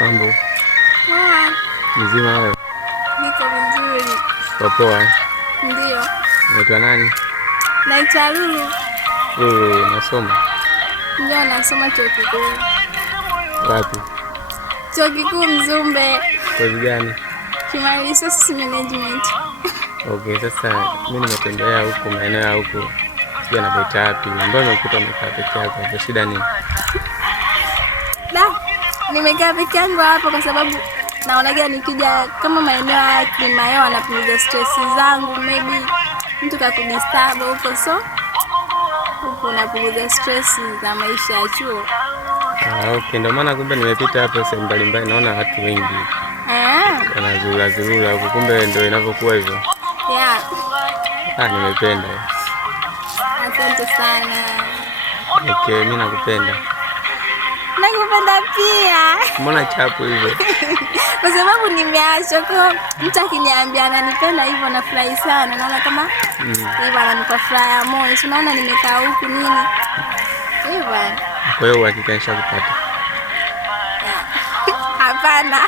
Mambo poa. mzima wewe? Niko vizuri. Poa. Ndio. Unaitwa nani? Naitwa Lulu. Lulu, unasoma? Ndio, nasoma chuo kikuu. Wapi? Chuo kikuu Mzumbe. Kozi gani? Human Resource Management. Okay, sasa mimi nimetembea huku maeneo ya huku, sija napita wapi, mbona nimekuta umekaa peke yako, kwa shida nini? Nimekaa peke yangu hapa kwa sababu naonaga nikija kama maeneo ya Kimayo anapunguza stress zangu, maybe mtu kakudisturb huko, so huko napunguza stress za maisha ya chuo. Okay, ndio maana kumbe nimepita hapo sehemu mbalimbali, naona watu wengi wanazurura huko, kumbe ndio inavyokuwa hivyo. Yeah. Nimependa. Asante sana. Okay, mimi nakupenda. Nakupenda pia. Mbona chapu hivyo? Kwa sababu nimeacha kwa mtu akiniambia ananipenda hivyo nafurahi sana. Naona kama hivyo ananipa furaha ya moyo. Unaona nimekaa huku nini? Hivyo. Kwa hiyo uhakika nishakupata. Hapana.